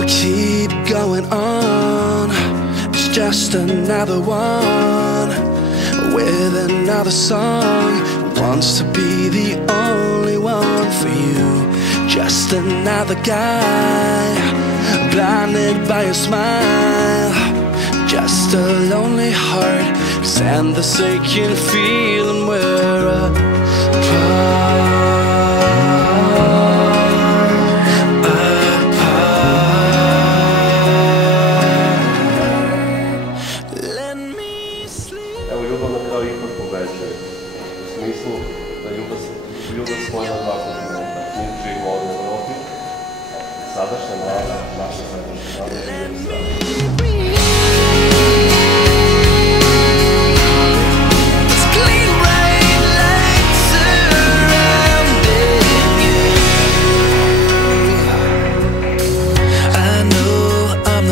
I'll keep going on. It's just another one with another song. Wants to be the only one for you. Just another guy blinded by your smile. Just a lonely heart, 'cause and the aching feeling we're apart. Evo, ljubav na kraju ipak pobeđuje. U smislu da ljubav svoje na dva kontinenta. Mi živimo ovdje u Evropi, sadašnja naša zajednička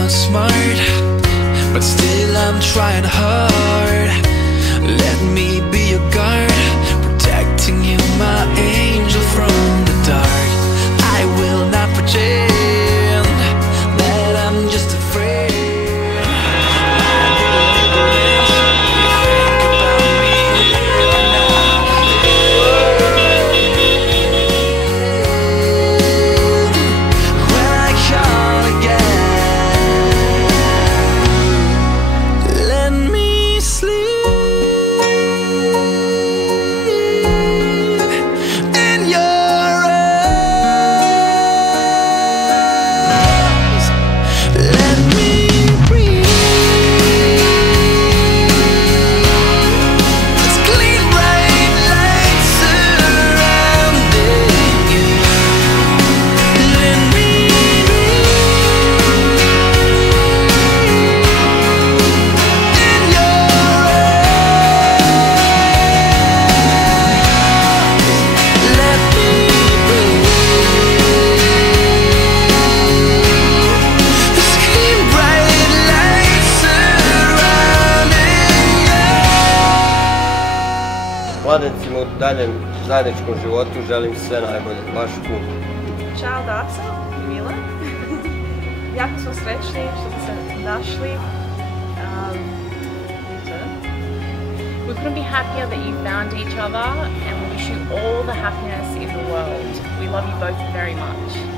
smart, but still I'm trying hard. Let me be your guard, protecting you, my angel, from the dark. I will not pretend that I'm just afraid. Mladencima u daljem zajedničkom životu želim sve najbolje, vaš kum. Ćao Daca i Mile. Jako smo srećni što ste se našli. We couldn't be happier that you found each other, and we wish you all the happiness in the world. We love you both very much.